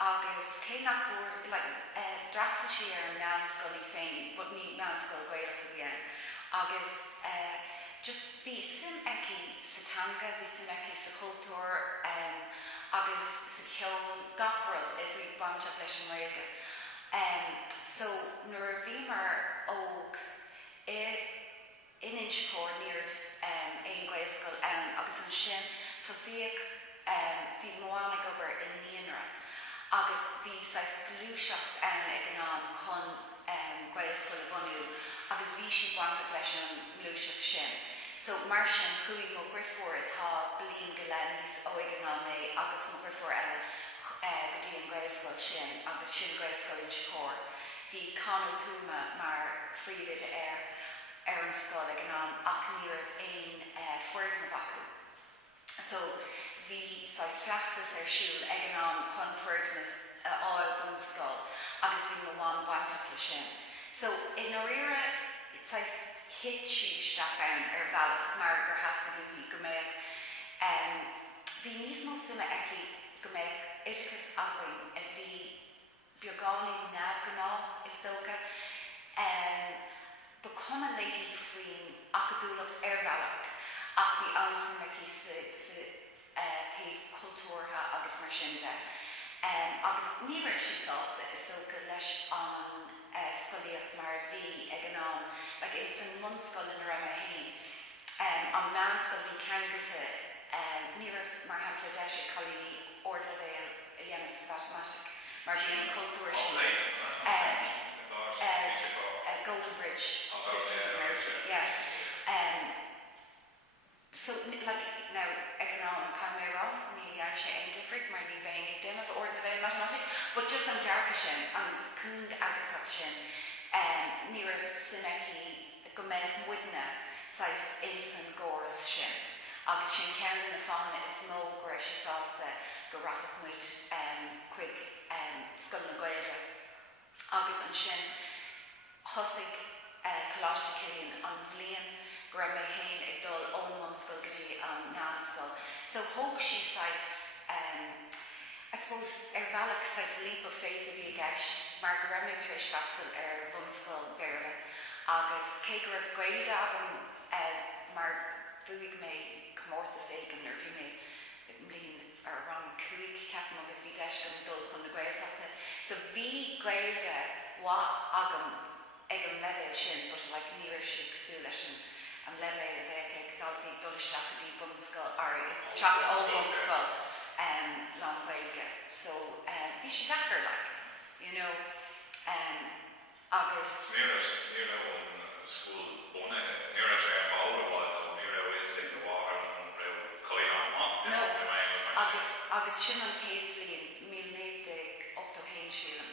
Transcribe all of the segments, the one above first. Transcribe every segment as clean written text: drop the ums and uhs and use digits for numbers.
agus cé nach bhór drastal si ar meán scoilí féin, bud ní meán scoil Gaeilge bhíon. Agus just bhí sim eici sa teanga, bhí sim eici sa cultúr, agus sa ceol gachrod a bhí bainteach leis an Gaeilge. So nuair a bhí mar óg in Inchicore níorbh éon Gaelscoil agus an sin tosíodh bhí Moamig obair in Níonra agus bhí glúiseacht ag an am chun Gaelscoil a bhunú agus bhí si bainteach leis an glúiseacht sin. So mar sin chuaigh mo griffóir tá bliain go le níos óig an am é agus mo griffóir eile go dtí an Gaelscoil sin agus sin Gaelscoil Inchicore. Bhí canú túma mar phríomhide ar an scoil ag an am ach níorbh éon fuirgneamh acu. So bhí feachtas ar siúil ag an am chun fuirgneamh áil don scoil agus bhí mo bhain bainteach le sin. So in áiríre hit isteach ann ar bhealach mar gur hasasta go mbeadh bhí níos mó suma eici go mbeadh oideachas acuin a bhí beagánaí neamh gnách is dócha ba cuma léí faoin acadúlacht ar bhealach ach bhí ansama aici sa taobh cultúrtha agus mar sin de. Agus ní raibh sí sásta is dócha leis an scoilíocht mar bhí ag an am, in san munscoil in raibh a hain. An meánscoil bhí ceangailte ní raibh mar hampla deise choilíní orla bhéal a dhéanamh sa mathematic. Mar bhí an cultúr sin. Golden Bridge Sisters of Mercy, yeah. So, now, ag an am, can mé rá, ní ar sé ein diffrig, mar ní bhéin ag dim of orla bhéal mathematic, but just an dearcha sin, an cúnd agatach sin, ní raibh sin eici go mbeadh muidne insan gcóras sin. Agus sin ceann na fána is mó go raibh sé sásta go rathach muid chuig scoil na Gaeilge. Agus an sin thosaigh coláiste céin an bhliain go raibh mé hain ag dul ón munscoil go dtí an meánscoil. So thóg sí I suppose bhealach líp a féad a bhí a gceist mar go raibh mé tar éis feasail ar bhunscoil Gaeilge. Agus cé go raibh Gaeilge agam mar bhuaigh mé comórtas éigean ar bhí mé mbliain ar rang cuaig ceapam agus bhí deis go dul chun na Gaeltachta. So bhí Gaeilge agam ag an leibhéal sin, but ní raibh si cosúil leis an leibhéal a bheith ag daltaí dul-isteach go dtí bunscoil ar teach ó bunscoil lá Gaeilge. So bhí si dechar agus Ní raibh an school búnaithe, ní raibh sé an bháil bháil, so ní raibh is ag do bháil an raibh chuig an má. No, agus sin an céad bhliain 1988 siúlan.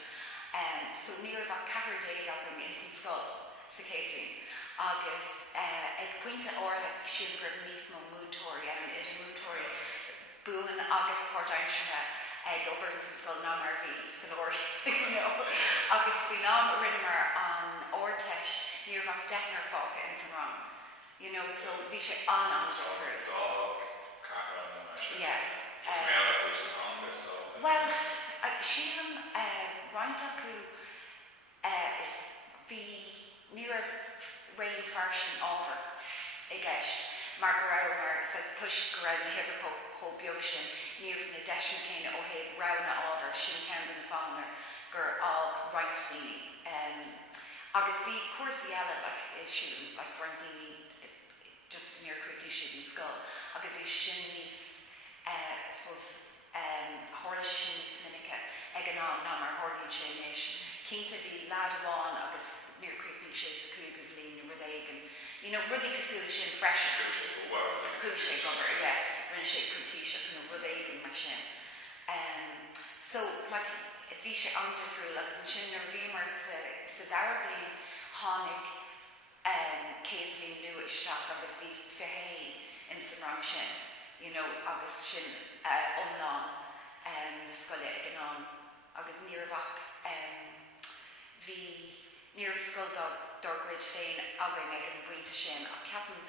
So ní raibh a 14 agam in san scoil sa céad bhliain. Agus ag pointe ortha siúla go raibh níos mó mútóirí an idir mútóirí buan agus páirdaimseartha ag obair in san scoil ná mar bhí scoilóirí. Agus bhí ná rinne mar an orteis ní raibh deithnar fága in san rang. So bhí sé an-amide fruit. Dog, Catherine, Yeah. Well, sílam roiint acu is bhí ní raibh réon farsin ábhar i gceist mar go raibh mar tuis go raibh na hifar cho beag sin níomh na deisina céine ó thaobh rana ábhar sin ceann den fána gur ág roiint líní. Agus bhí cuasaí eile siúlam roiint just níor chuigh siad an scoil agus bhí sin níos suppose háirla sin níos minice ag an am ná mar háirlíonn sé níos. Cínta bhí lead amháin agus níor chuigh sé sa cúig go bhliain rud éigean. Rudí cosúla sin freisin. Cúil sé gobar, rinne sé cútíise rud éigean mar sin. So, bhí sé an-difriúil agus an sin nar bhí mar sa dara bliain tháinig céad bhliain nua isteach agus bhí fiche in san rang sin. Agus sin omlán na scoile ag an am agus níor bhach bhí níor scoil dorgrid féin againn ag an buinte sin a ceapan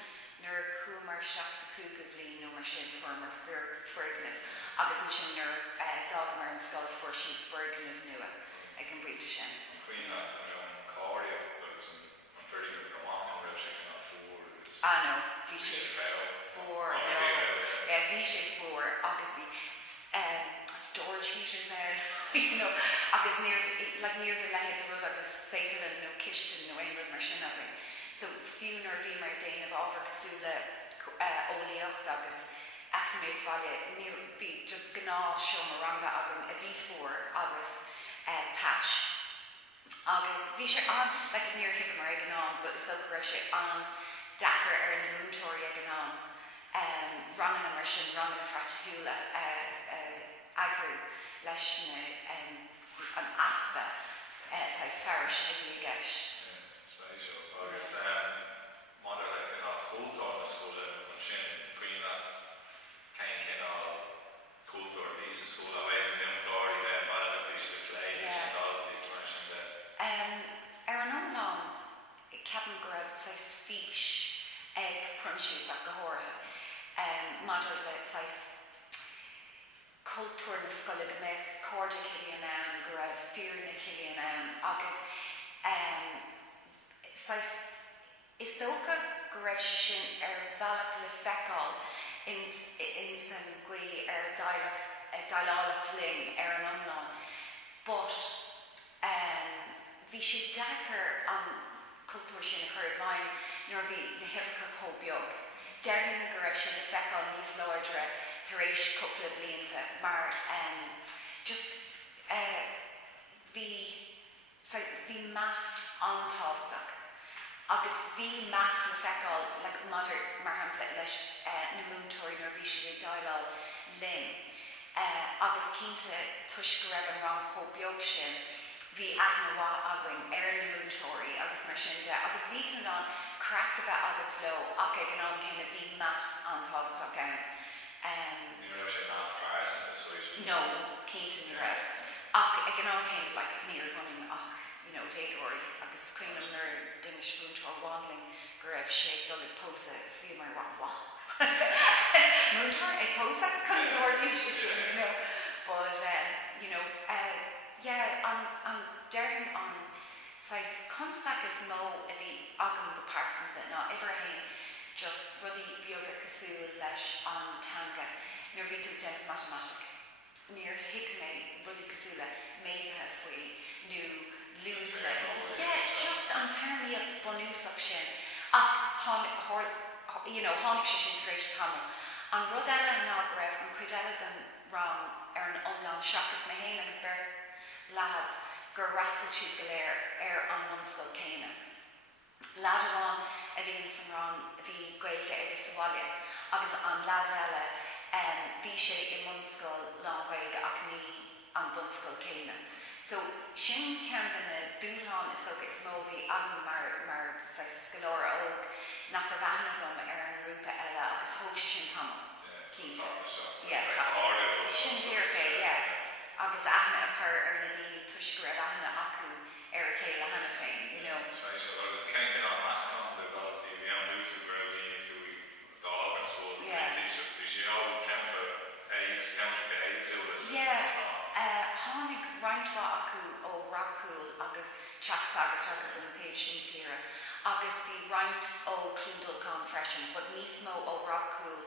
nuair chuaimar seach sa cúga bhliain nó mar sin formar fergnamh agus an sin nuair dagmar an scoil fuair sin fergnamh nua ag an bpointe sin. Queen had an cária, so it was an fairly good come on, and we're shaking off four. No, bhí sé fuór, bhí sé fuór agus bhí storage heaters out, agus níor bhí lehéad rud agus saoil nó ciste nó aon rud mar sin againn. So fiú nuair bhí mar déanamh ábhar cosúla ólaíocht agus acmid fáile bhí just gná seo maranga againn a bhí fuór agus táis. Agus bhí sé an níor hiic mar ag an am, but is so raibh sé an dachar ar na mútóirí ag an am rangan mar sin rangan fratúla agrú leis an aspa sa fearis a bhí gceist. Agus mar le cultúr na scoile an sin Queen had céin cinál cultúr níos a scoil a bheith an imtáirí le mar le fís le léid sin daltaí mar sin le. Ar an omlán ceapan go raibh sais fís ag prunsiús a go háirithe maidir le sais cultúr na scoile go mbeidh cóirde cilíonn ann go raibh fíorna cilíonn ann agus is dócha go raibh sin ar bhealach le feicáil in san gaoilí ar daileálach ling ar an omlán. But bhí sé dachar an cultúr sin a chur bhain nuair bhí na hifecha cóbeag. Deirn go raibh sin le feicáil níos láidre tar éis cúpla blianta, mar just bhí meas antábhachtach. Agus bhí meas le feicáil le maidir mar shampla leis na mútóirí nuair bhí sé ag daileáil linn. Agus cínte tuis go raibh an rang cóbeag sin, bhí aithne againn ar na mútóirí agus mar sin de. Agus bhí an crack a bheith agat leo ach ag an am céine bhí meas antábhachtach ann. Ní raibh sé nach práis an is No, cínte ní raibh. Ach ag an am céine níor bhain ach déagóirí agus cuineann nuair duine mútóir bháinling go raibh sé dul ag pósa bhí mar wah. Mútóir ag pósa chun bhór sin, But an deirn an constaach is mó a bhí agam go pársanta ná ibrahim just rudí beaga cosúil leis an tanga nuair bhí tú den matematic. Níor hiic mé rudí cosúla méadthe faoi nó lúnta. Just an tairmíocht bonúsach sin ach tháinig sé sin tar éis tamil. An rud eile ná raibh an chuid eile den rang ar an omlán seachas na héin agus beir lads gur rastatú go léir ar an munscoil céine. Lad amháin a bhíon san rang bhí gaeilge agus sáile agus an lad eile bhí sé i munscoil lá gaeilge ach ní an bunscoil céine. So sin cean na dúnán is agus mó bhí agam mar scoláir óg nach gur bheithna gom ar an grúpa eile agus thóg sin tamil. Cínte. Sin déirbe, agus aithne a chur ar na daoine tuisce raibh aithne acu ar a chéile hena féin, Agus céin cinál meascán le bhealtaí bhí an YouTube raibh daoine chuí dágan scoil bhí sé á ceamta Tháinig roinntha acu ó Rockpool agus teachsagat agus an péid sin tíre agus bhí roinnt ó Clúndalcán freisin, but níos mó ó Rockpool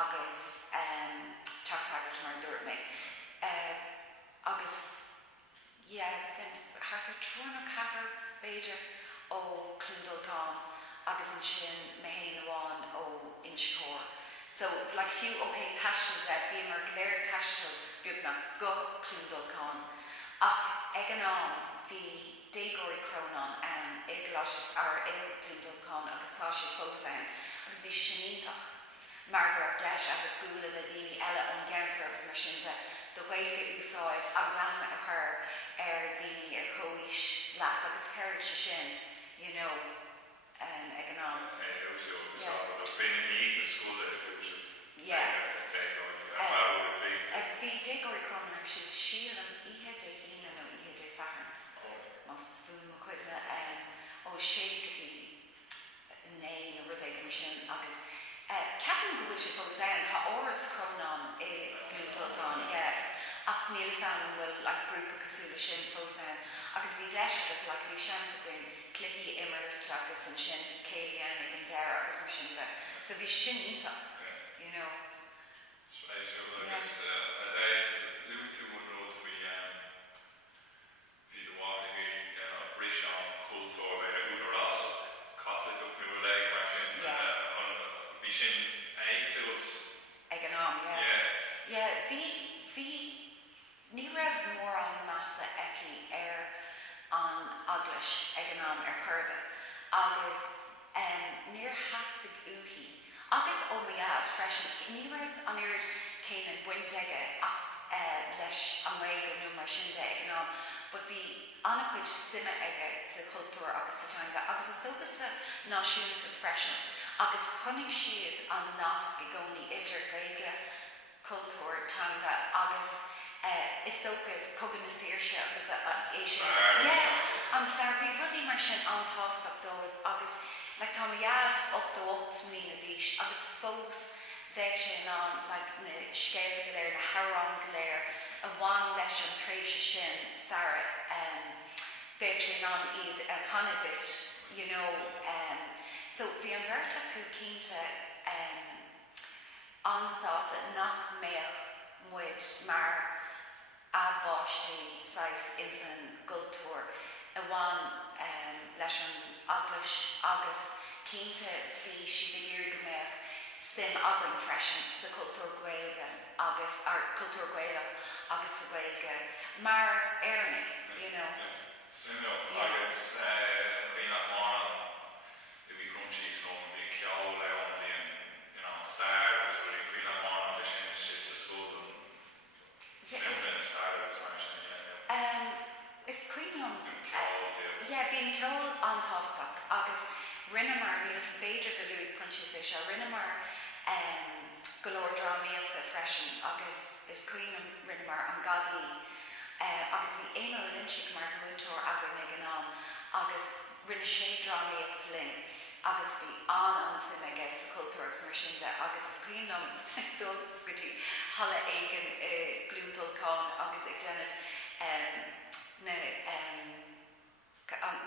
agus teachsagat mar dúirt mé. Agus den Harper trúna cahar béidir ó Clúndalcán agus an sin na héin amháin ó Inchicore. So fiú ó hé taistil de bhí mar léir taistil beag na go Clúndalcán. Ach ag an am bhí déagóirí crónán ag ar Clúndalcán agus tá sé fósain agus bhí sé sin ítach. Mar gur deis a bhúla le daoine eile an gceantar agus mar sin de do bhfuilge úsáid agus anna a chur ar daoine ar chomhís leat agus ceird sé sin, ag an am. Bhí déagóirí crónán ar siad síl an ihe de híine nó ihe de sahan. Mas bhún mo chuile ó sé gotí né na rud ag an sin agus bhfuil like grúpa cosúla sin fósan agus bhí deise go like bhí sean sa gin clicky immert agus an sin céilian ag an deir agus mar sin de so bhí sin ífa you know agus a Dave luú tú an ród faoi hí do bháil i kind of bris an cultúr le údarrás Catholic up nu le mar sin bhí sin éagsúils ag an am bhí ní raibh mór an massa eici an aglas ag an am churbe agus níor hastig uhi agus ó maiad freisin ní raibh an irid céan buint aige leis an mhaile nó mar sin de ag an am but bhí anna chuid sime aige sa cultúr agus satanga agus is dógus sa náisiúnachas freisin agus chunig siad an nás go gcónaí idir gaeilge cultúr tanga agus is dócha cogan na saoirse agus an star bhí rudí mar sin antáhachtach dóibh agus le tá iad 8 mlína dhís agus fós bheith sin an na scéile go léir na harán go léir a bhain leis an tréimhse sin Sarah bheith sin an iad a Canadit you know so bhí an bhirt acu cínte ansása nach méach muid mar abáistí sais in san gultúr a bhain leis an aglas agus cínte bhí si de ggéir go méach sim agan freisin sa cultúr Gaeilge agus cultúr Gaeilge agus sa Gaeilge mar airnig you know agus bhí nach mar an bhí crunchies nó bhí ceol le an bhíon an stair agus bhí bhí nach mar an de sin is sa scúl is cuinom bhíon ceol antáhachtach agus rinne mar ní is féidir go luú prunchis é seo rinne mar golóir drámaíochta freisin agus is cuinom rinne mar an gagaí agus bhí éon linseach mar bhúntóir agan ag an am agus rinne sé drámaíocht linn agus bhí an sim aige sa cultúras mar sin de agus is cuinom dul gotí hala éigen glúndulcáin agus ag déanamh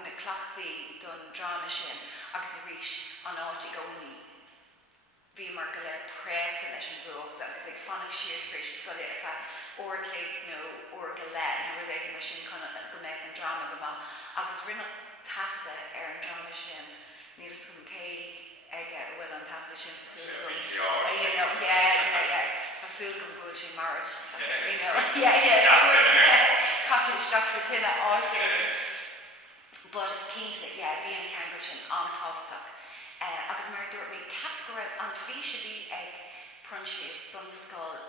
na clachtaí don drama sin agus ríis an áidí gcónaí bhí mar go léir précha leis an bhuachta agus ag fannaigh siad éis scoile a feith orclaigh nó orga le nó ru ag mar sin chuna go méid an drama go má agus rinne tafda an drama sin nílas go cé ige bhfuil an tafda sin fasúil go bhúil sin mar catú straach tinna áide but cínte bhí an ceangail sin antáhachtach agus mar dúirt mé cap go raibh an fhíse bhí ag prunchis don scoil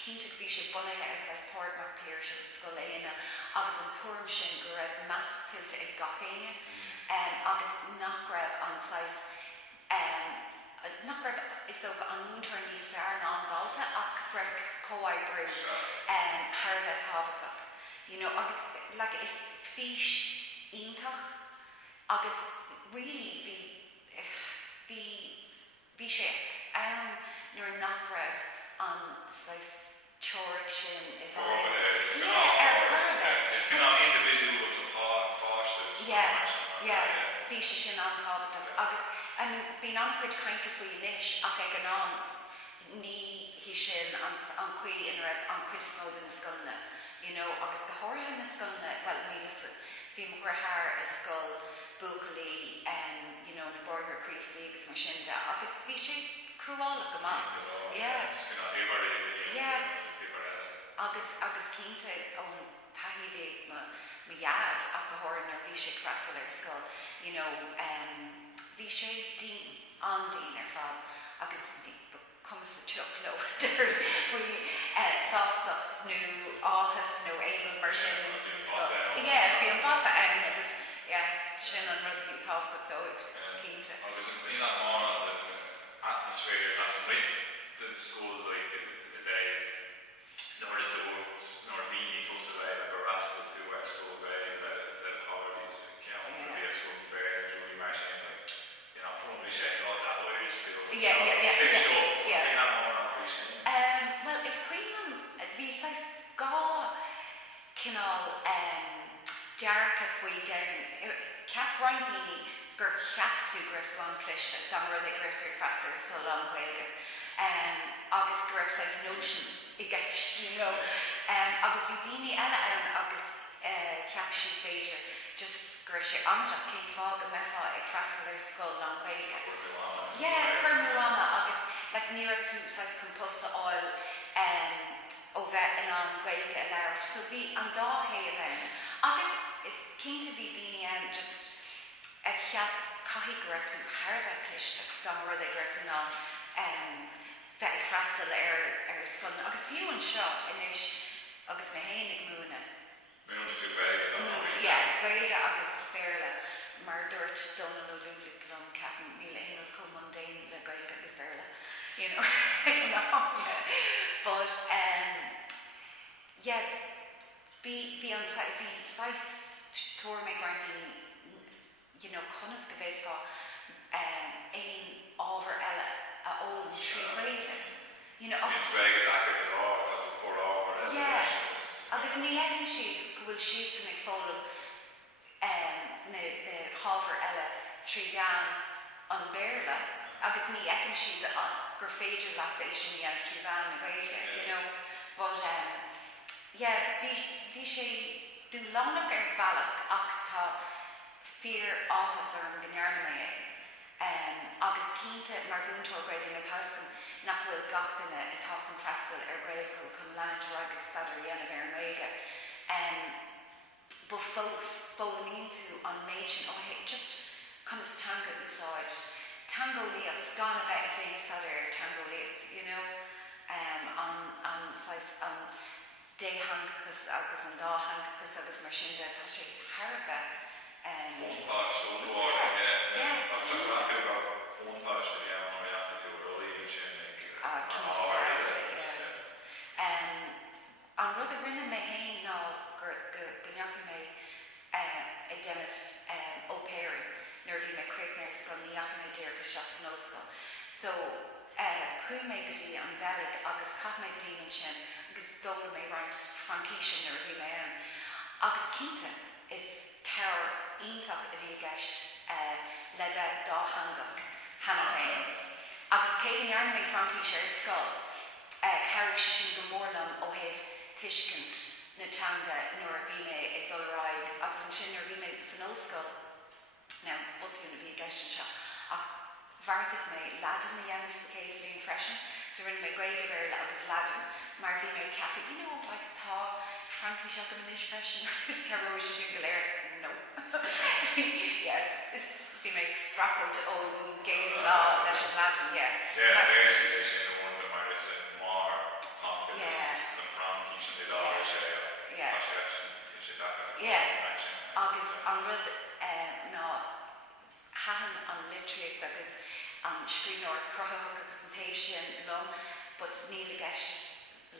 cínte bhí sé bunathe ar sa Port MacPier sin scoil éine agus an tuaim sin go raibh meas tiltte ag gachéine agus nach raibh an sais nach raibh is soga an múntar níos fearr ná an dalta ach raibh comhaidh brú tharbheith táhachtach you know agus like is fís ítach agus really bhí sé nuair nach raibh an sais teoiric sin i bhí sé sin antáhachtach agus bhí an chuid cainte faoi inis ach ag an am ní hí sin an chuí in raibh an chuid smód in na scoilne you know agus go háirithe na scoilne well mílas bhí mo gur thar a scoil buacalaí you know na borthir Creasley agus mar sin de agus bhí sé cruála go má agus cínte ón taithí bhí iad ach go háirithe nar bhí sé creasáil ar scoil you know bhí sé dín ar fad agus cum sa tuachló faoi sástacht nó áthas nó éon mar sin in san scoil bhí an bata agus sin an rud bhí táhachtach dóibh cínte agus an clean up more the atmosphere that's right to the school like Dave nor the doors nor the evil so they like arrested to West School Bay the colleges count the school Bay Julie Marshall like you know from the shit all that way still well is cuiam bhí sais gá Cinál dearcha faoi down ceap roindíní gur cheap tú gribh an cliste dá mar é gribh ar freistal scoil an Gaeilge agus gribh sais notions I gceist, you know. Agus bhí daoine eile ann agus ceap siad féidir just gribh sé amteach cén fág a mefa ag freistal ar scoil an Gaeilge. Churmiúama agus ní raibh tú sais composta áil ó bheith in an Gaeilge leabhart. So bhí an dá thaobh ann. Agus cínta bhí daoine ann just ag cheap caithfí go raibh tú tharbheith cliste dá mar é gribh tú ná bheith ag freistal ar scoil. Agus fiú an seo inis agus mé héin ag múna. Múna tú Gaeilge? Gaeilge agus Béarla mar dúirt donna le luúla glum ceapan míle hinad chun mundéin le Gaeilge agus Béarla. You know, but bhí an sais tóir mé grandíní, you know, conas go bhéh fá aon ábhar eile a ón trí Gaeilge. You know, agus Gaeilge dacha go rád tá tú chóir ábhar eile. Agus ní eann siad go bhfuil siad san ag fólam na hábhar eile trí bhean an Béarla. Agus ní eann siad gur féidir leat é sin íon trí bhean na Gaeilge, you know. But bhí sé dú lánach ar bhealach ach tá fear áthas ar an gnearna mé agus cínte mar bhúntóir Gaeilge na Cascan nach bhfuil gach duine atá chun freistal ar Gaelscoil chun leanúir agus stadar dhéanamh ar an Gaeilge. Ba fós fólamíonn tú an méid sin ó just chunas tanga úsáid. Tango Leaf, gone about a day Saturday Tango Leaf, you know, an day hangus agus an dá hangus agus mar sin de tá sé Harva. Montage, ónúáir, Agus an ráú ag montage go dhéanam mar dheancha tú rolíonn sin an rud a rinne mé héin ná go neachú mé ag déanamh ópéirí. Nor bhí mé cruignéir scoil ní ach mé déir go seach san óscoil. So chuaigh mé go dtí an bhealaigh agus cap mé bliain sin agus dóla mé roint Francíse nor bhí mé ann. Agus cínta is ceir ionfach a bhí gceist le bheith dá hangach hena féin. Agus cé gnearn mé Francíse ar scoil ceir sin go mórlam ó thaobh tuiscint na tanga nor bhí mé ag dul agus an sin nor bhí mé san óscoil. Now, butún a bhí gceist seo ach bharrtaigh mé ladan na dhéanamh sa céad bliain freisin, so rinne mé Gaeilge Béarla agus ladan, mar bhí mé ceappa, you know, like tá Francíse go manis freisin agus ceróid sin go léir, no. Yes, bhí mé strackled ón géad lá leis an ladan, there's sin na bhainta mar is mar tangas na Francíse na dála sé sé dacha. Agus an rud hahan an literaíocht agus an scríbhneoirt cruthaach agus an taobh sin lom, but ní le gceist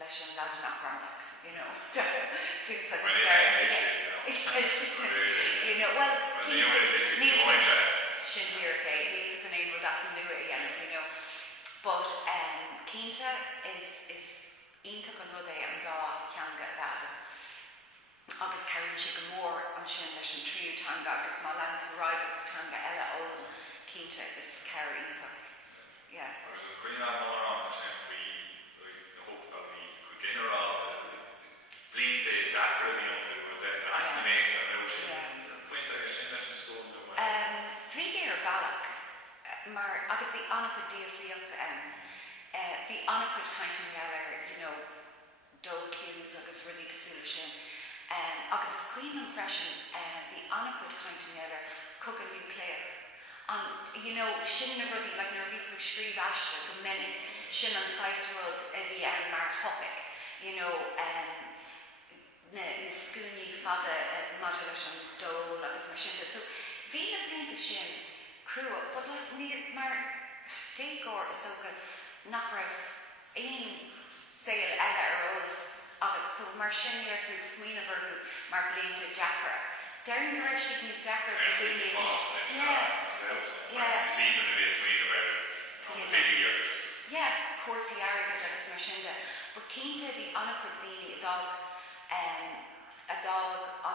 leis an ladan nach grandach, you know. Tús agus you know, well, níl sin díorcha, níl an éon rud as an nua a dhéanamh, you know. But cínta is ionach an rud é an dá cheanga bheagah. Agus ceann si go mór an sin leis an tríú tanga agus má leann tú ráid agus tanga eile ón cínta is ceir ionach. Agus an cuioine mór an sin faoi hochtá bhí go generálta blianta dachar bhíon tú go bheith achnaméid an nó sin pointe agus sin leis an scóil go bhí ar bhealach mar agus bhí annach chud díosíocht bhí annach chud caint an gealar, you know, dul cues agus rudí cosúla sin. Agus cuioin an freisin bhí annach chud caint an gealar cogadh nucléach. You know, sin na rudí le nar bhí tú ag scríomh aiste go minic sin an sais rud a bhí an mar thopic, you know, na scúnaí fada mada leis an dul agus mar sin. So bhí na blianta sin crua, but like mar dégóir is socha nach raibh aon saoil eile ar ólas agus so mar sin níor tú smaoine bharú mar blianta deachra. Darren raibh siad níos deachra go daoine cuasaí airgid agus mar sin de, but cínta bhí annach chud daoine a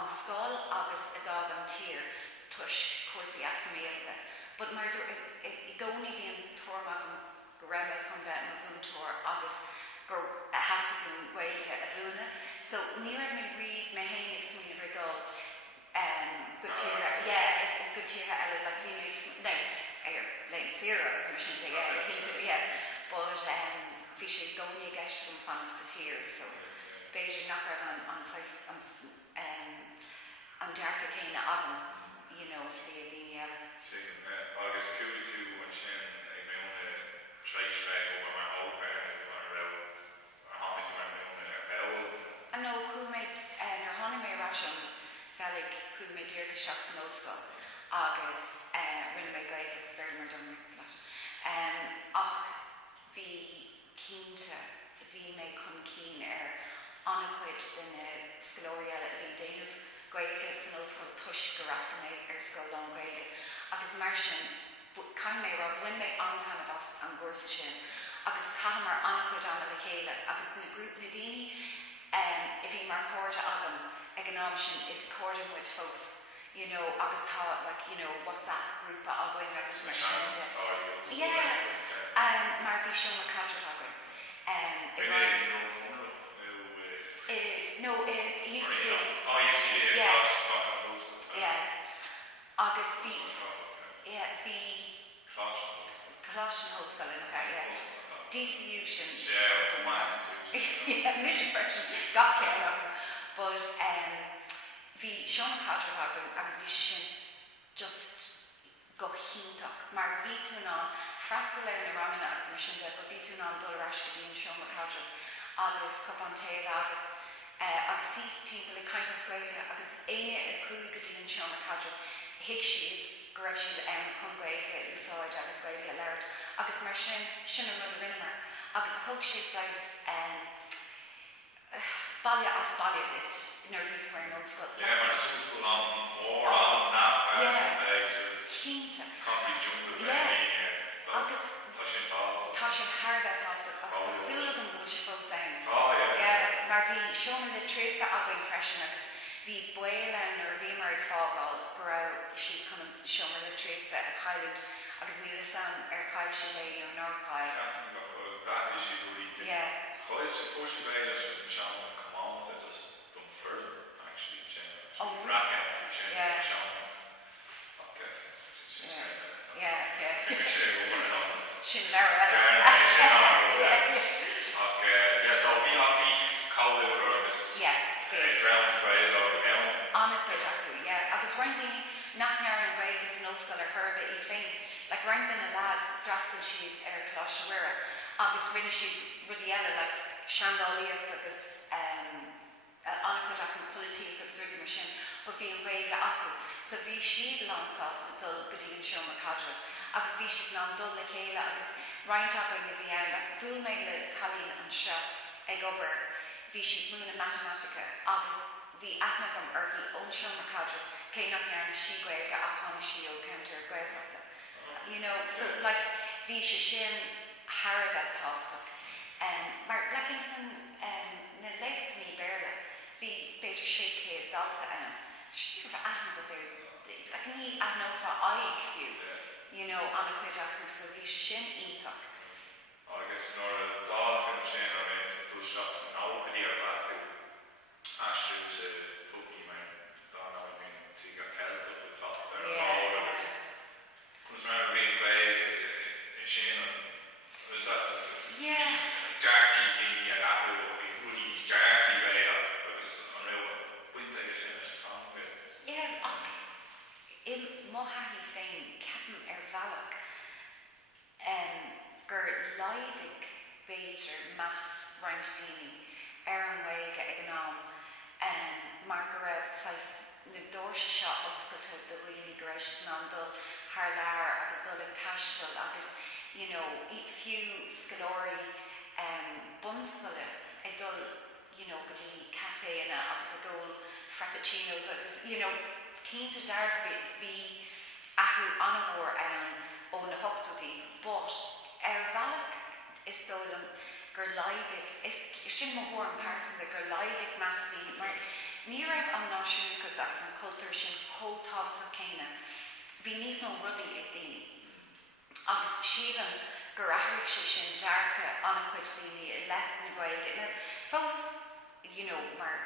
an scoil agus a dá an tír tuis cuasaí acméalta. But mar I gcónaí bhíon tuairmach go raibh mé chun bheith na bhúntóir agus gur hasasa gún Gaeilge a bhúna. So ní raibh mé riomh mé héananig smíomh ar dul go tíre eile le bhí mé lein zeros mar sin but bhí sé gcónaí a gceist chun fan sa tír, so beidir nach raibh an dearcha chéine agam, sa bhí a daoine eile. Agus cúil tú an sin ag méonna treis bheith ó mar ópéir mar raibh ar tháinig mar méonna ar bheil. No, chu méid nar tháinig mé ráisiún fellig chu méid díreacha seach san óscoil agus rinne mé Gaeilge agus beir mar dom leat. Ach bhí cínte, bhí mé chun cín ar annachcuid duna scoilóirí eile a bhí déanamh Gaeilge san óscoil tuis go rasan mé ar scoil an Gaeilge. Agus mar sin, cain mé ra bhain mé antanamh as an gcúrsa sin, agus caithmar annachcuid anna le chéile, agus na grúp na daoine I bhí mar cóirde agam ag an am sin is cóirde muid fós, agus tá WhatsApp grúpa agóid agus mar sin de. Mar bhí sin mar cadre agam. No, it used to. Oh, you see, yeah. Agus bhí Colossian Hoscoil DCU sin. Mission version, gach ceann agam. But bhí Seán Cadre agam agus bhí sin just go híntaach. Mar bhí tú ná freastal ar na rangana agus mar sin de, go bhí tú ná dul rais go dtíon Seán Cadre agus cup an taobh agat. Agus sí timpeall I caint Gaeilge agus aine a cúig go dtíon Seán Cadre hic siad go raibh siad chun Gaeilge úsáid agus Gaeilge leir. Agus mar sin an rud a rinne mar. Agus thug siad leis baile as baile bit nar bhí tú ar an óscoil. Mar sin scoil an mór an nápás cínte. Copy jungle agus tá sin tharbheith áfta agus tásúla go bhfuil sé fós ann. Mar bhí Seán le trécha againn freisin agus bhí buile nar bhí mar ag fágáil go raibh si chun Seán le trécha a chailúd agus níl san ar chail si le nó nár chail. Choid sé fór sé bhéile sin Seán command that just don't further actually change. Rack out for change Seán. Okay. Sin leir eile. So bhí cáú agus dream Gaeilge ó bheann. Annachcuid acu, agus roinn daoine nach near an Gaeilge san óscoil ar churbe I féin. Like roinn na lads drastal siad ar Closhawara agus rinne siad rudí eile like seandálaíocht agus annachcuid acu politíoch agus rudí mar sin, but bhí an Gaeilge acu. So bhí siad lánsásta dul go dtíon Seán Cadre agus bhí siad ná dul le chéile agus roinnt acu na bhí ann bhúil mé le chalín an seo ag obair bhí siad múna matematica agus bhí aithneagam orthaí ón Seán Cadre cé nach near na sí Gaeilge ach chun sí ó counter Gaeltachta. So like bhí sé sin tharbheith tábhachtach. Mar lecinn san na leictní béarla bhí beidir 600 dalta ann. Siad bheith aithne go dtí ní aithneofa aig fiú, annachcuid acu so bhí sé sin iontach. Agus nóir a dáiltim sin a bheith dúisteach san áchadí ar bhaithú aistú sa tógaí mar dána bhíon tí go ceilteach go tacht ar bháir agus chus mar bhíon Gaeilge in sin an was that dearcí daoine a athú ó bhí rudí dearfaí Gaeilge agus an raibh buinte go sin as an ach I mothaí féin ceapan ar bhealach gur leidig beidir meas roinnt daoine ar an Gaeilge ag an am mar go raibh na dóirse seo oscailte do bhaoine go raibh ná dul th lear agus dul ag taistil agus fiú scoilóirí bunscoile ag dul go dtí caféanna agus a dul frappuccinos agus cínta dearbh bhí athú anmhór ó na hochtaltaí, but ar bhealach is dólam gur leidig, sin mo hór an pársan gur leidig meas daoine, mar ní raibh an náisiúnachas cultúras agus an cultúr sin chótábhachtach céine. Bhí níos mó rudaí ag daoine. Agus sílan gur aithríodh sé sin dearca anna chuid daoine le na Gaeilge. Now, fós, mar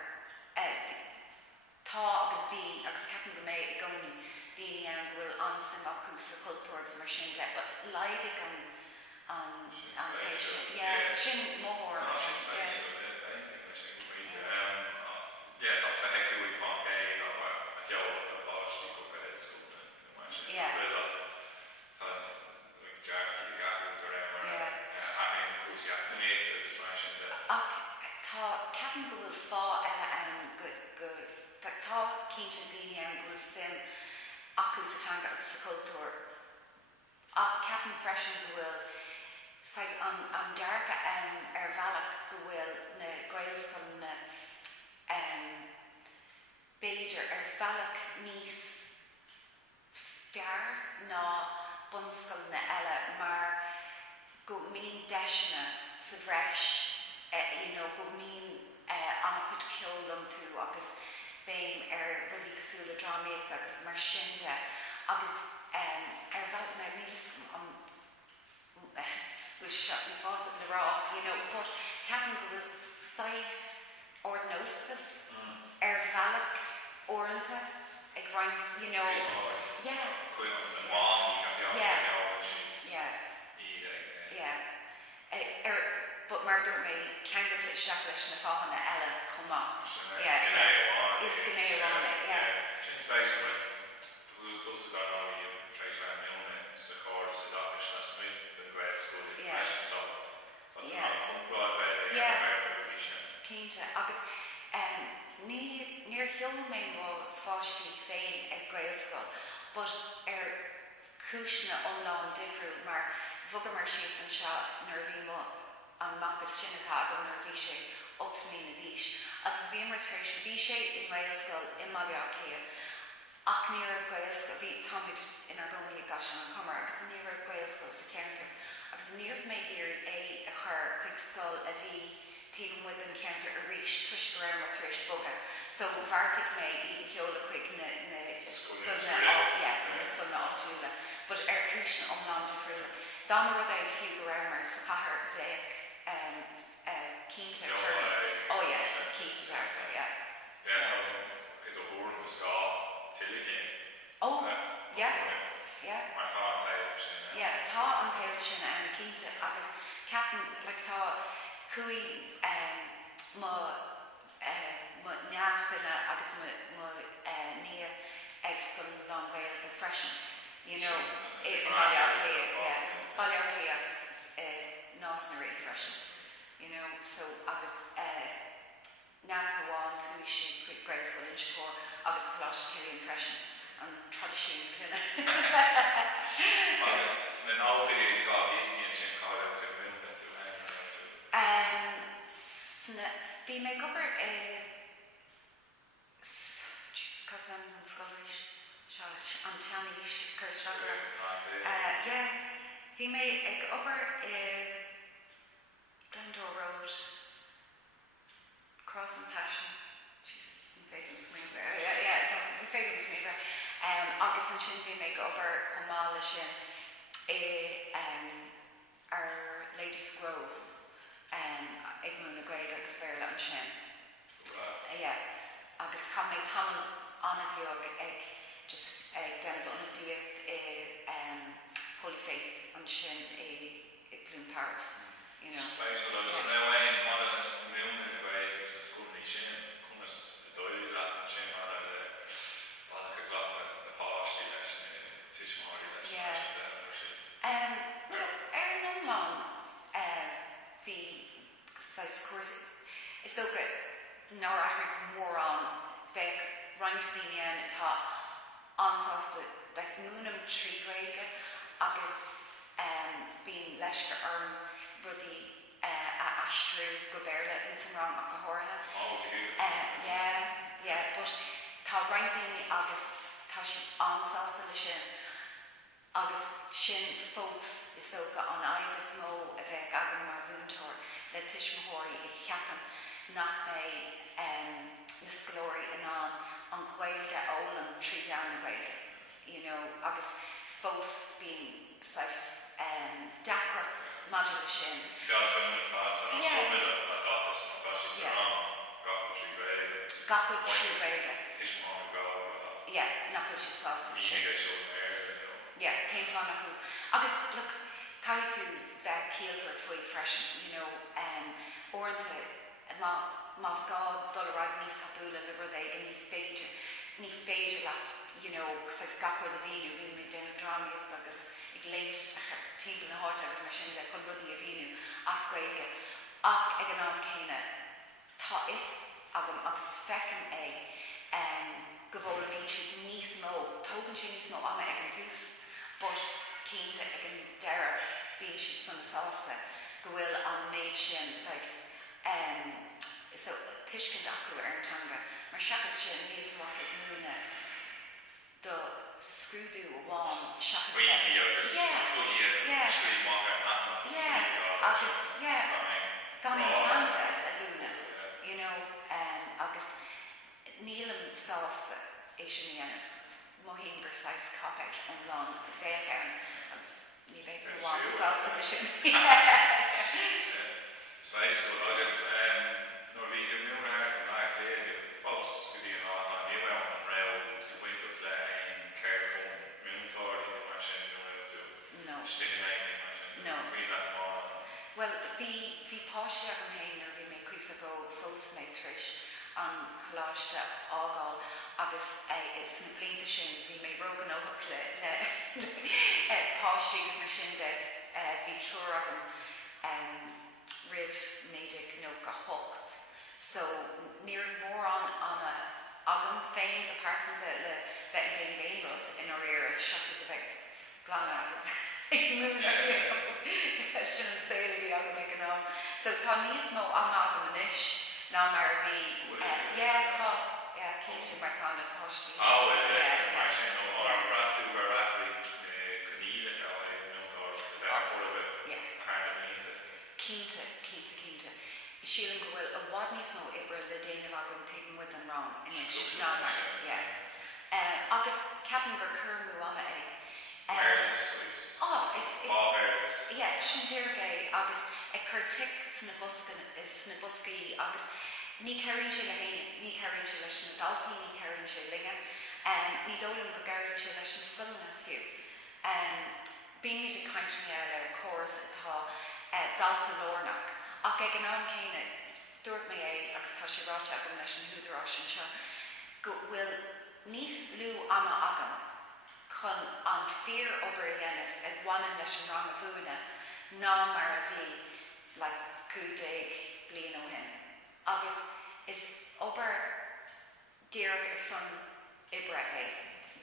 tá agus bhí agus ceapan go méid i gcónaí daoine an bhfuil ansim acu sa cultúr agus mar sin de, but laigh an sin mór. Ceapan go bhfuil fá eile tá cínte daoine an bhfuil sim acu sa teanga agus sa cultúr. Ach ceapan freisin go bhfuil an dearca ar bhealach go bhfuil na Gaelscoil na Beiidir ar bhealach níos fearr ná bunscoil na eile mar go mín deisina sa bhreis go mín anna chud ceolam tú agus béim ar rudí cosúla drámaíocht agus mar sin de agus ar bhealach na níos bhfuil se na fása le rá, but ceapan go bhfuil 6 ordnóstas ar bhealach orintha ag roinnt, but mar dúirt mé ceangail isteach leis na fáhanna eile chumá. Is gnéamhána, Sin spéisiú le túsa dá náí treis le miúna sa chóir sa dáis leis mí den grade school freisin so an chumráid Cínte agus níor thiol mé mó fáistí féin ag Gaelscoil, but ar cúisna omláin difriúil mar bhugad mar síos an seo nar bhí mo an machchas sinnatá go nar bhí sé 8 mí na dhís. Agus bhí mar treis bhí sé i Gaelscoil i Maileachtaithe ach níor ah Gaelscoil bhí táid inar gcónaí gasan an cumar agus níor ah Gaelscoil sa ceantar agus níor mé gur a chur chuig scoil a bhí taobh muid an ceantar a rís tuis go raibh mar treis boga. So bharrtaigh mé iad cheola chuig na scoil na áitiúla, but ar cúisna omláin difriúla. Dá mar rud é fiú go raibh mar sa chathair bheith cínte cínte dearfa, so it go bhúr go sá tuile cin. Mar tá an taobh sin. Tá an taobh sin an cínte agus ceapan tá chuí má neachana agus má ní ag scoil lá Gaeilge freisin. Baileachtaithe as násnarí freisin. So agus nachháin chuí sin chuig Gaelscoil in Sicór agus Coláiste freisin an tradiisiún cluna. Agus na náchaí is gá bhíonn sin cáil tú muna tú bhí mé gobar an scoilís an teanís gur seagra. Bhí mé ag obair Glendore Road, Cross and Passion. Jesus, I'm failing smooth there. I'm failing smooth there. Agus an sin bhí mé go obair chumála sin ar Ladies Grove ag múna Gaeilge agus Béarla an sin. Agus cá mé tamil anna bheag ag just denmh an díocht Holy Faith an sin i Glúntarf. Spéisiú le an éhain mála miúna na Gaeilge sa scoilní sin chumas dóilú leat an sin mar le bhailcha glapa na páistí leis na tuismitheoirí leis na sin. Ar an omláin bhí cuasa is so go nóir aithríodh mór an bheith roinnt daoine atá ansásta múnam trí Gaeilge agus bíon leisce orm rudí a aistriú go Béarla in san rang ach go háirithe. But tá roinnt daoine agus tá sin ansásta le sin agus sin fós is socha an agus mó a bheith agan mar bhúntóir le tuismitheoirí i cheapan nach mé na scolóirí an Gael agus fós bín dachar module sin. Yeah, some of the thoughts on Yeah. some of the thoughts it's Yeah. wrong. Got what she read. Gachar siú beide. This one go. Yeah, nach bhfuil siad sásta You sin. get so there. Yeah, céim fáin nach bhfuil. Agus, look, cai tú bheith cíalfar faoi freisin, orintha más gá dul ráid níos habúla le rud éige ní féidir leat, cos gachar a bhíú bhí mé déanana drámaíocht agus ag léint timp na háit agus mar sin de chun rudaí a bhíú ascaige ach ag an am céine tá is agam agus fecin go bhfuil mín siad níos mó, tógann siad níos mó ama ag an tús, but cínte ag an deire bíonn siad sanna sásta go bhfuil an méid sin so tuiscint acu ar an tanga mar seachas sin níl rocket múna do scrúdú amháin seachas Wiki agus Yeah. street walk agus gan an tanga a bhúna agus nílam sásta é sin dhéanamh mohín gur 6 capeit an lán bheith ann agus ní bheith gur bháin sásta na sin. Sveis agus nor vi nu her an na léir fós go dí an á an níhe an rail to wait to play in Carcom Moontóir mar sin tú No. stimulating mar sin No. má Well, hí páiste an héin ar bhí mé cuisa go fós mé tris an choláiste ágáil agus is na blinta sin bhí mé brogan óach le páistígus mar sin de bhí trúr agam rih néidir nó go hocht. So níor mór an agam féin go person le bheith déon béonrod in ar éire seachas a bheith glána agus múna sin an saoile bhí agam ag an am. So tá níos mó agam inis ná mar bhí cínte mar chuna páistí. mar sin ó ratú gur rahí chuníle Moontóir Cínte. Sílan go bhfuil a bhád níos mó ibre le déanamh agam taobh muid an rán inis ná mar. Agus ceapan gur curmú ama sin déirgé agus ag chuirtic sna buscaí agus ní ceiríonn sé le héine, ní ceiríonn sé leis na daltaí, ní ceiríonn sé linge, ní dólam go gairíonn sé leis na sfuilna fiú. Bíonn míid ag caint mé eile ar córas atá dalta lórnach, ach ag an am céine dúirt mé agus tá sé ráte agam leis an húdarrás sin seo, go bhfuil níos lú ama agam chun an fear obair a dhéanamh ag bhaineann leis an rang a bhuana ná mar a bhí le 15 bliain ó hin. Agus is obair díreach ag san ibre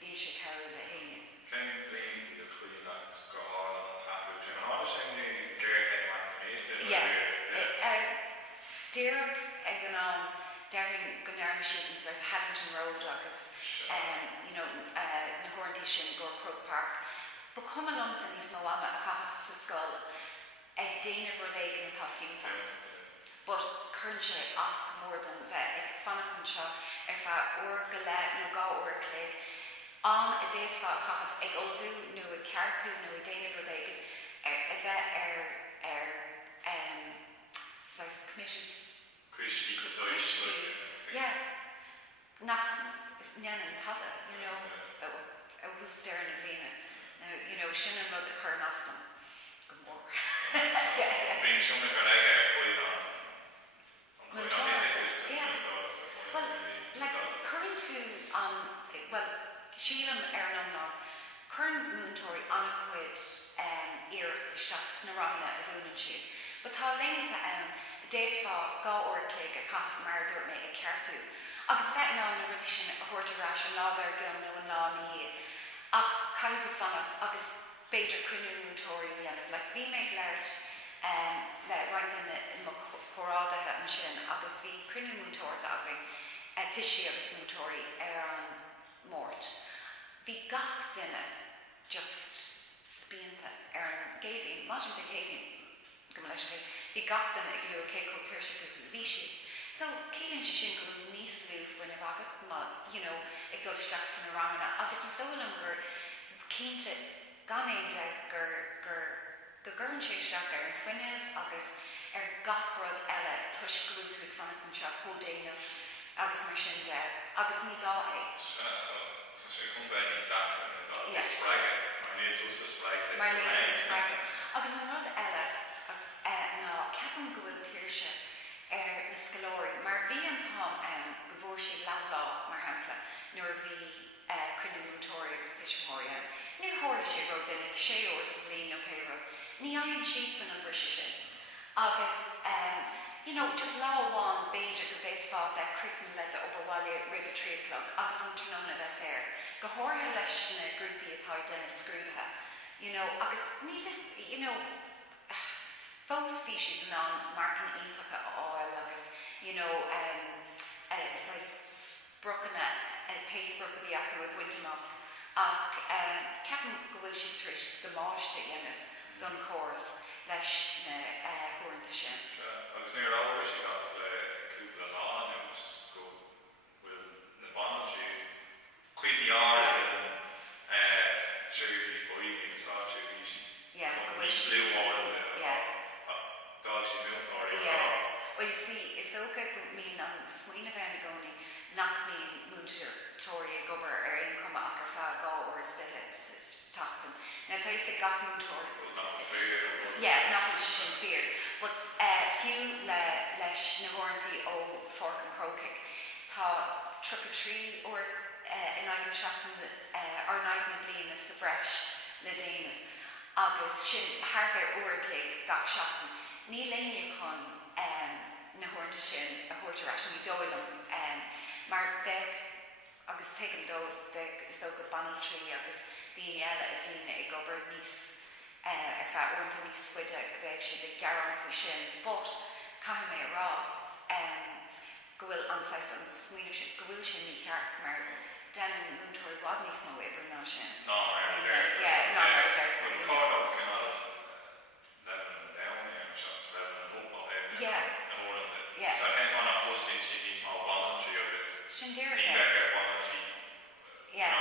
bhí sé ceú le héine. Ken blion tí a chuí le goáil an tapú sin á sin ggéir mar Díreach ag an am dearing go nearna siad as Haddington Road agus na Horntí sin go Croke Park. Ba cum alum san níos mó ama a chaamh sa scoil ag déanamh rud éige na tá fiúnta. But chun sé as mór don bheith ag fanacht an seo ar feadh uair go le nó gá uair cléig am a déad feadh chaamh ag olbhú nó ag ceartú nó ag déanamh rud éige a bheith ar commission. Christy, nach neanan tada, a who's staring at Lena. Sin an rud a chur nastam. Go mór. Bíonn siomna go raige chuid Well, like, current tú sílam ar an amná, current Moontóir anna chuid iarcht isteach sna rangna a bhúnan siad. But tá léinithe déad fá gá orclaig a cath mar dúirt mé ag ceartú. Agus bheith ná na rudí sin a thuirtarrás an lábar gom nó an lá na hí. Ach caidiú fannacht agus beidir cruinniú Moontóirí dhéanamh. Like, bhí méid leirt le roiint in mo chorádathe an sin agus bhí cruinniú Moontóir againn tuisí agus Moontóirí ar an mórt. Bhí gach duine just spíonta ar an géadaín, máis an de géadaín. Bhí gach duine ag luú cé có tuirse agus bhí siad. So céann sé sin go níos lú faoine bhagad ag dul isteach san rangna agus is dólam gur cínte gan éide gur an séisteach ar an fuineh agus ar gachrod eile tuisgrú tú ag fanna an seo códéanamh agus mar sin de agus ní gá é. Tá sé chun bheith níos dacra Yeah. spreige, mar níl tú sa spreige. Mar níl tú spreige. Agus an rud eile ná ceapan go bhfuil tíirse ar na scalóirí, mar bhí an tám go bhór sé lá mar hampla nuair bhí cruinútóirí agus ismória. Níor háir sé ro vinnig sé ó sa bblin nó péro. Ní aon siad san an brise sin. Agus, just láháin béidir go bhéit fá bheith cruitin le de oberháile rih tríclog agus an tróna bheits air. Go háirtha leis na grúpi atá denna scrúdathe. Agus nílas, fós fi siad ná marcan ionfacha áil agus, brochanna péisbroch a bhí acu a bhaintimach ach ceapan go bhfuil siad tris go máiste dhéanamh don córas leis na thuairinta sin. Agus níor ábhar sé gach le cúpla lá agus go bhfuil na banaltíos chuidí áir séirí boíigh sa sé níos leháil dá sé miltáir. Well, you see, it's okay to mean on Sween of Anagoni, not mean Moocher, Tory, Gubber, or Income, Ackerfa, Go, or Stillets, Tachton. Now, I say got Moocher. Yeah, not which is fear. But few lesh Nahornty o Fork and Crokick, Tha Truck a Tree, or an item shocking, or night in Blean is the fresh, Ladane. August, Shin, Harther, or take, got shocking. Neilania con. Na hórnta sin a thuirtear actually dóilm mar bheith agus teigem dóibh bheith is go banaltrí agus daoine eile a bhíonn ag gobar níos ar feadh orintha níos fuide a bheith si de garan faoi sin, but caiim mé rá go bhfuil anáis an smíanamh sin go bhfuil sin ní cheart mar den múntóirí blád níos mó ibre ná sin. Ná mar deir. Ná mar deir. But cádámh cinál levan down ar seans levan an ópá Yeah. So I think one of those things she needs more voluntary of this. Shindir. Voluntary. Yeah.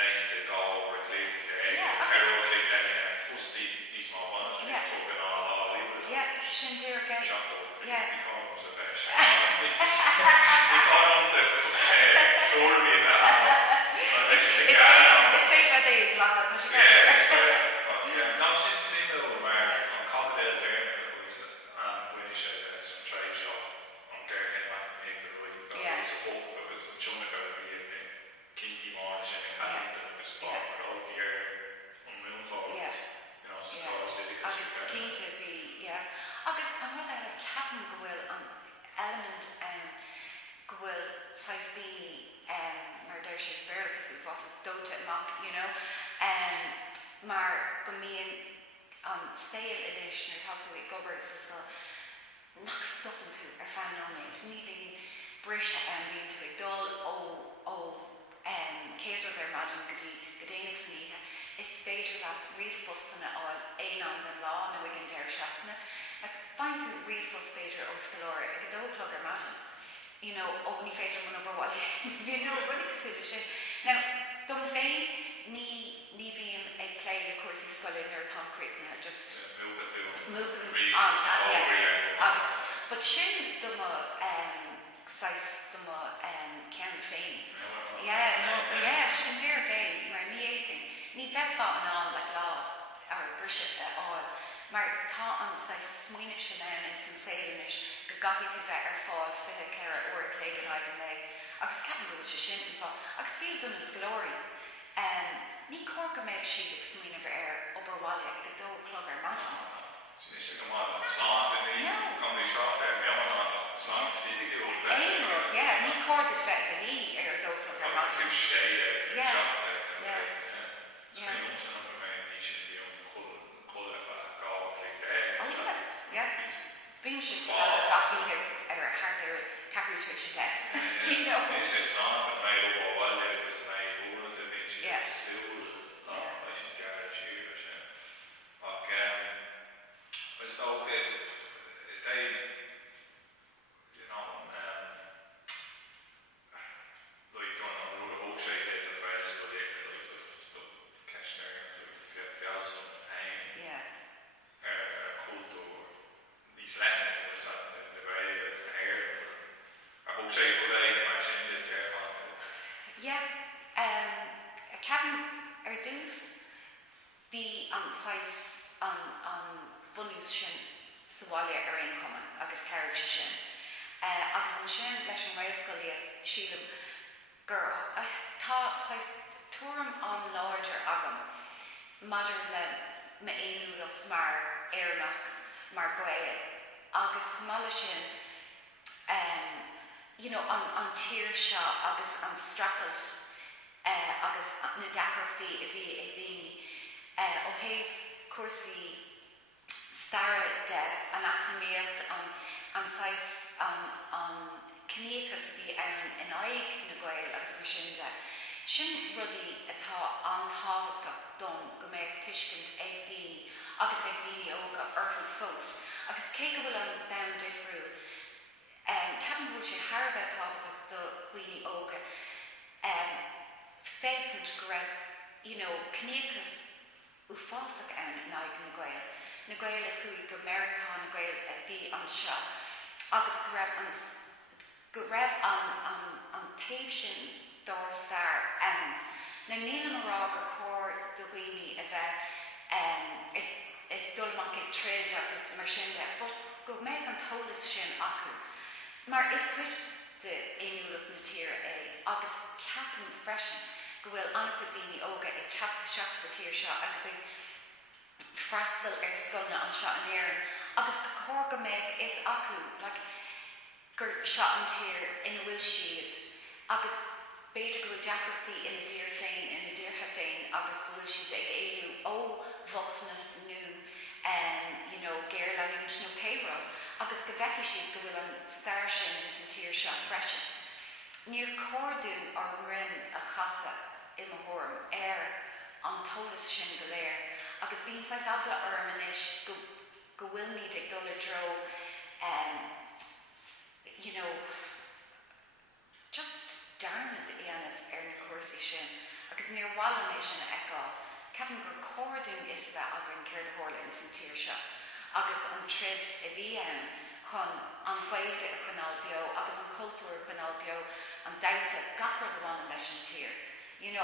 Then the goal or the then firstly needs more voluntary. Yeah. Talking all over. Yeah. Shindir again. Yeah. Becomes a fashion. Becomes a story It's fake that they love it. Yeah. Now she's seen the remarks on Commodore there because when you said some trade shop on Gary came back and made the way support that was Jonah Gary and Kinky March and Hampton was part of all gear on Moontalk. Agus cínte bhí, agus an rud eile ceapan go bhfuil an element go bhfuil saistíní mar deir sé bhéir agus bhí fás dóta amach, mar go míon an saoil inis nar táú i gobar sa nach stoppen tú ar fanóméid. Ní bhí brise bhíon tú ag dul ó céadú ar maidin go déananig sníthe. Is féidir leat riomhfustanna áil éon den lá nó ag an deir seachna. Fáin tú riomhfust féidir ó scalóir ag go dóplug ar maidin. Ní féidir man oberháil. Bhí nó rudí cosúla sin. Now, dom féin ní bhíon ag play le cuasaí scoilin ar tá cruitna just múcan agus but sin duma cean féin. Sin dear gay mar ní éitin. Ní bheith fá an le lá ar brise áil mar tá an smuoineh sin in san saoilis go gaithí tú bheith ar fáil fithe ceir uair teag an aigen le agus ceapan go se sin fá agus fiú duna scalóirí. Ní cór go méid siad ag smuoineh ar oberháile go dó clog ar maidin. Is go má an slán in come be shot there me on slán physically or Éonrod, ní cór de bheith go ní ar dó clog ar maidin. Bring she gapi ar harder capri twitch de. It's just not that my overall is my own to be just so I should get a shoe or something. Okay. It's okay. Dave, like on the road of Oak Side, there's a bicycle there. Yeah, Kevin Erdús bhí an sais an bunús sin saháile ar aon cuman agus ceirte sin. Agus an sin leis an réalscoilíoch sílam gur tá sais túram an láidir agam maidir le ma éanúlacht mar éarnach mar gael agus cumála sin an tír seo agus an stracailt agus na deachreachtaí a bhí ag daoine ó thaobh cuasaí stara de an aclamíocht an sais an cníochas a bhí ann in aghaidh na gael agus mar sin de. Sin rudaí atá antáhachtach dom go mbeidh tuiscint ag daoine agus ag daoine óga orthu fós. Agus cé go bhfuil an dam difriú ceapan bhfuil sé tharbheith táhachtach do dhaoine óga fécant go raibh cníochas ú fásach ann in aghaidh na gael. Na gael a chuaigh go Americán na gael a bhí an seo agus go raibh an taobh sin dár star ann. Na níl an rá go cóir do dhaoine a bheith ag dulmach ag tréide agus mar sin de, but go mbeidh an tólas sin acu. Mar is cuid de éanúlacht na tír é agus ceapan freisin go bhfuil annach go daoine óga ag teachta seach sa tír seo agus ag freastal ar scoilna an seo an éireann agus go cóir go mbeidh is acu gur seo an tír ina bhfuil siad agus beidir go bhfuil deachreachtaí ina dtír féin ina dtíortha féin agus go bhfuil siad ag éanú ó bhultnas nó géir leút nó payroll agus go bheice siad go bhfuil an stair sin is an tír seo freisin. Níor córdú ar rim a chasa i mo thuairm an tólas sin go léir agus bíonn sais abla orm inis go bhfuil míad ag dul dro just darnad dhéanamh ar na cuasaí sin agus níor bhalla mé sin eáil ceapan gur córdún is bheith agan céir de tharla in san tír seo agus an trid a bhí ann chun an ghaeilge a chunál beo agus an cultúr a chunál beo an damhsa gacrad amháin leis an tír.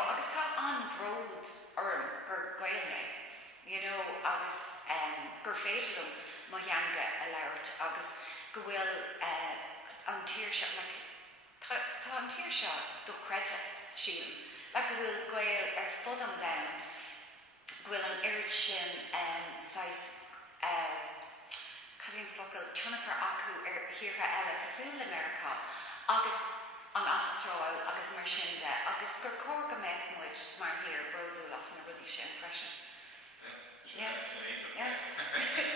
Agus tá an bhród orm gur gael mé agus gur féidirlumm má dheanga a leirt agus go bhfuil an tír seo tá an tír seo do creide sílim go bhfuil gael ar fud an dam go bhfuil an irid sin cadíon focail tunachar acu ar thíortha eile cosúil America agus an Astráil agus mar sin de agus gur cóir go mbeidh muid mar thír brodú las na rudí sin freisin. Yeah.